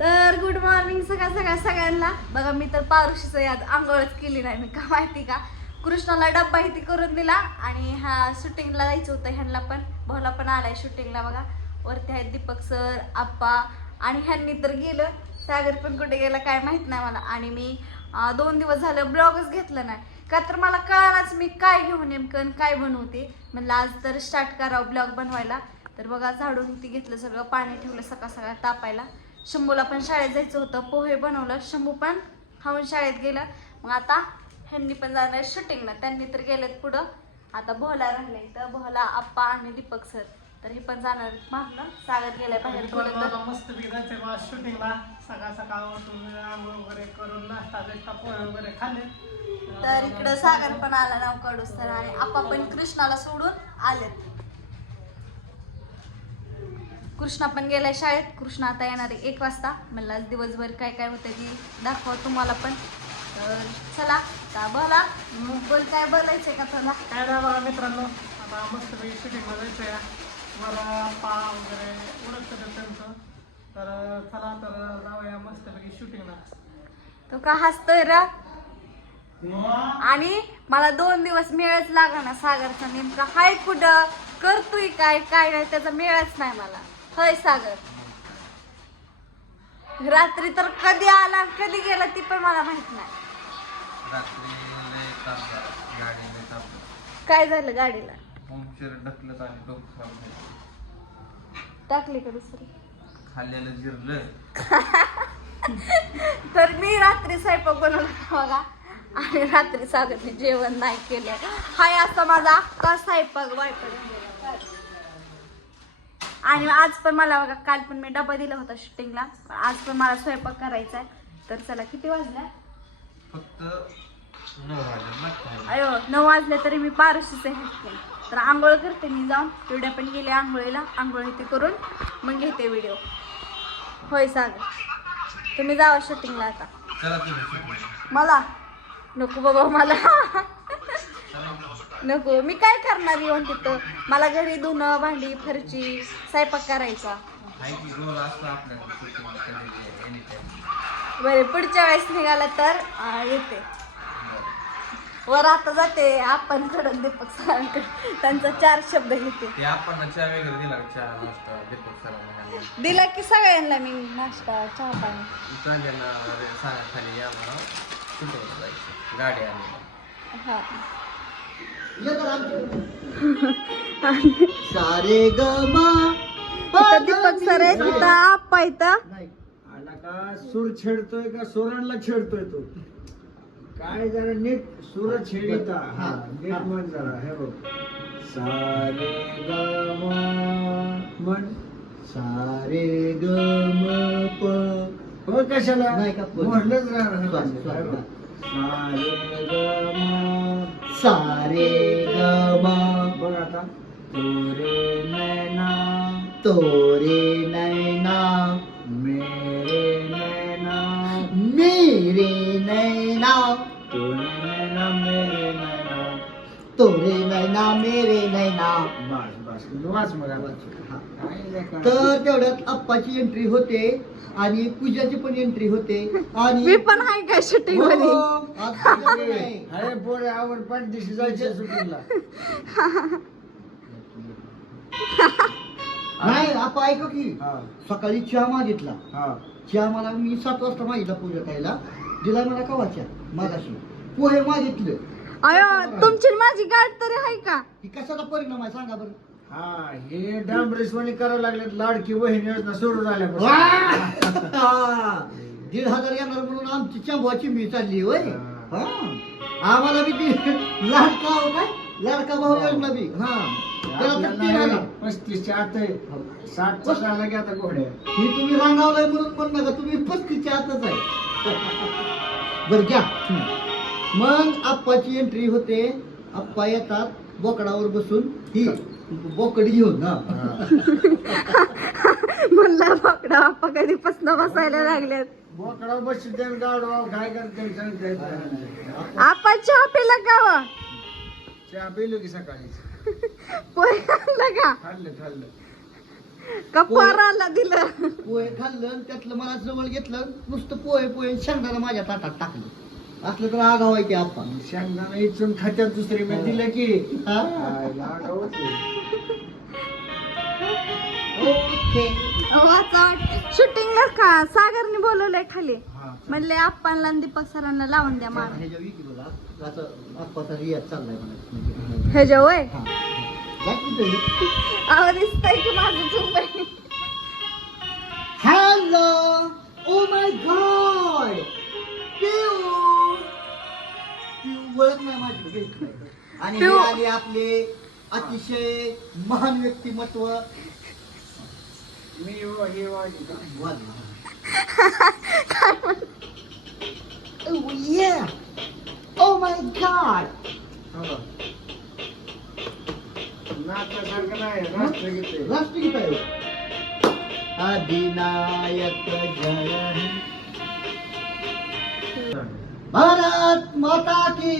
तर good morning सगळ्या सगळ्या सगळ्यांना. बघा मी तर पारुशीचं याद आंघोळच केली नाही मी का माहिती का? कृष्णाला डब्बा इथे करून दिला आणि हा शूटिंगला जायचं होतं ह्यांना पण. भाऊला पण आलाय शूटिंगला बघा. वरती आहेत दीपक सर आप्पा आणि ह्यांनी तर गेलं. सागर पण कुठे गेला काय माहीत नाही मला. आणि मी दोन दिवस झालं ब्लॉगच घेतलं नाही. का तर मला कळालाच मी काय घेऊ नेमकं काय बनवते म्हणलं आज तर स्टार्ट करावं ब्लॉग बनवायला. तर बघा झाडून ती घेतलं सगळं पाणी ठेवलं सकाळ सकाळ तापायला. शंभूला पण शाळेत जायचं होतं. पोहे बनवलं. शंभू पण खाऊन शाळेत गेलं. मग आता ह्यांनी पण जाणार शूटिंगला त्यांनी तर गेलेत पुढं. आता भोला राहिले तर भोला आप्पा आणि दीपक सर तर हे पण जाणार मागणं सागर गेलाय बाहेर मस्त मला शूटिंगला सकाळ सकाळ उठून आंघोळ वगैरे करून नाश्ता बिष्टा पोहे वगैरे खाल्ले. तर इकडं सागर पण आला नाव कडूस तर. आणि आप्पा पण कृष्णाला सोडून आलेत. कृष्णा पण गेलाय शाळेत. कृष्णा आता येणार आहे एक वाजता. म्हणलं दिवसभर काय काय होतं ती दाखवा तुम्हाला पण. तर चला का बोला? बोल काय बोलायचंय का तुला? काय बघा मित्रांनो आता मस्त पैकी शूटिंगला जायचंय. मला पा वगैरे उडत त्यांचं? तर चला तर जाऊया मस्त पैकी शूटिंगला तो का हसतोय रा? आणि मला दोन दिवस मेळच लागा ना सागरचा नेमका. हाय कुठं? करतोय काय? काय नाही? त्याचा मेळच नाही मला. होय सागर. रात्री तर कधी आला आणि कधी गेला ती पण मला माहीत नाही. रात्री लय ताप झाला. गाडी लय ताप झाला. काय झालं गाडीला? पंक्चर ढकलत आणि डोकं खराब झालं. टाकली का दुसरी? खाल्लेलं जिरलं. तर मी रात्री स्वयंपाक बनवला बघा. आणि रात्री सागरने जेवण नाही केलं. हाय असा माझा अख्खा स्वयंपाक वाईट आणि आज पण मला बघा काल पण मी डबा दिला होता शूटिंगला आज पण मला स्वयंपाक करायचा आहे. तर चला किती वाजल्या फक्त नऊ वाजले. अयो नऊ वाजले तरी मी पारशीचे हटके तर आंघोळ करते मी जाऊन. तेवढ्या पण गेले आंघोळीला. आंघोळ इथे करून मग घेते व्हिडिओ. होय सागर तुम्ही जावा शूटिंगला आता. मला? नको बाबा मला. नको मी काय करणार येऊन तिथं? मला घरी धुणं भांडी फरची स्वयंपाक करायचा. बरे पुढच्या वेळेस निघाला तर येते. वर आता जाते आपण कडून दीपक सरांकडे त्यांचा चार शब्द घेते. दिला का? सगळ्यांना मी नाश्ता चहा पाणी. हा. सारे ग इथं दीपक सर आप्पा इथं आला का? सूर छेडतोय का? सोरांना छेडतोय तो. काय जरा नीट सूर छेडिता. हा नीट म्हण जरा हे बघ. सारे ग सारे ग प हो कशाला? नाही का? प? म्हणलंच राहणार सारे ग म सारे ग म बघ आता। तोरे नैना तोरे नैना मेरे नैना मेरे नैना। तोरे नैना मेरे नैना तोरे नैना मेरे नैना। बस बस वाच मग. हा. तर तेवढ्यात आप्पाची एंट्री होते आणि पूजाची पण एंट्री होते आणि मी पण आहे काय शूटिंग हो, मध्ये? आज पूजा पण आहे. अरे पोरे आवड पण जायचं सुटीला नाही आपा ऐका की. हा. सकाळी चहा मागितला. हा. चहा मला मी सात वाजता मागितला पूजा खायला. दिला मला कवाच्या मागाशी. पोहे मागितलं. अयो तुमची आणि माझी गाठ तरी आहे का? कशाचा परिणाम आहे सांगा बरं. हा हे डांबरेश्वरी करावं लागले लाडकी वहिनी योजना सुरू झाल्या हा. दीड हजार येणार म्हणून आमची चंबवाची मी चालली होय. हा. आम्हाला बी ती लाडका हो काय? लाडका भाऊ योजना बी. हा त्याला तर तीन आला पस्तीसच्या आत आहे. साठ की आता घोड्या. ही तुम्ही रांगावलाय म्हणून पण नका तुम्ही पस्तीसच्या आतच आहे. बरं घ्या. मग आप्पाची एंट्री होते. आप्पा येतात बोकडावर बसून. ही बोकड घेऊन हा. म्हणला पकडा आप्पा कधीपासून बसायला लागल्यात. बोकडा बसली त्यानं गाडवा काय करते आपण चहा पिला का व? चहा पिलो की सकाळी. पोहे खाल्लं का? खाल्लं खाल्लं. कपाराला दिलं? पोहे खाल्लं आणि त्यातलं मला जवळ घेतलं नुसतं पोहे पोहे शेंगदाणा माझ्या ताटात टाकलं. असलं तर आगाव आहे की आप्पा. शेंगदाणा इचून खात्यात दुसरी मी दिलं की. हा? आहे. ओके. शूटिंगला का? सागरने बोलवलंय खाली. हा. म्हणले आप्पांना आणि दीपक सरांना लावून द्या मान ह्याच्या विकी बघा आता आप्पाचा रियाज चाललाय म्हणा. हे हा. जा की तुम्ही. अहो दिसतंय की माझं चूक आहे हॅलो. आणि हे. आले आपले अतिशय महान व्यक्तिमत्व मी हो- हे. ओ माय गॉड नाही राष्ट्रगीत आहे. राष्ट्रगीत आहे अधिनायक जय हे. भारत माता की.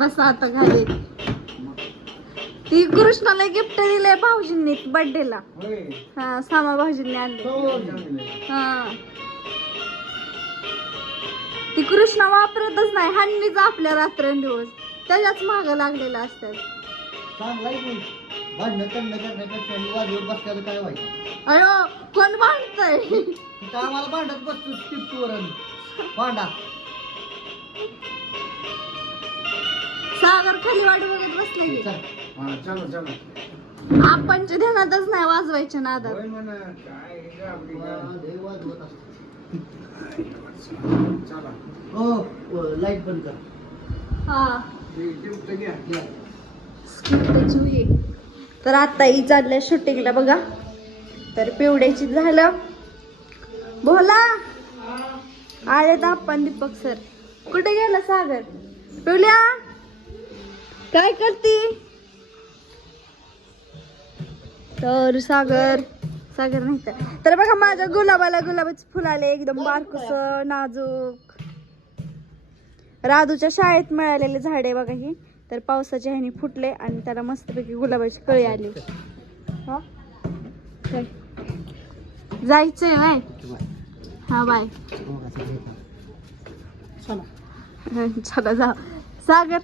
बस आता खाली ती कृष्णाला गिफ्ट दिलंय भाऊजींनी बर्थडेला. हा सामा भाऊजींनी आणले. हा ती कृष्णा वापरतच नाही हन्नीच आपल्या रात्रंदिवस त्याच्याच माग लागलेला असतात भांडणं करणं करण्यापेक्षा वाजवत बसल्याला काय व्हायचं अयो कोण भांडतय? तिथं आम्हाला भांडत बसतो स्टिपवर भांडा. सागर खाली वाट बघत बसले. की. चल. हा, चला चला. आपणच्या ध्यानातच नाही वाजवायच्या नादात होय म्हणा काय हे का आपली काय? देव वाजवत असतो. चला. हो लाइट बंद कर. हा. ते घ्या. तर आता ही चाललंय शूटिंगला बघा. तर पिवड्याची झालं. बोला आले तर आपण दीपक सर. कुठे गेला सागर? पिवल्या काय करती? तर सागर सागर नाही तर. तर बघा माझ्या गुलाबाला गुलाबाचे फुल आले एकदम बारकुस नाजूक. राधूच्या शाळेत मिळालेले झाड आहे बघा ही. तर पावसाच्या ह्याने फुटले आणि त्याला मस्तपैकी गुलाबाची कळी आली. हा? काय? जायचंय बाय. हा बाय. चला जा. सागर.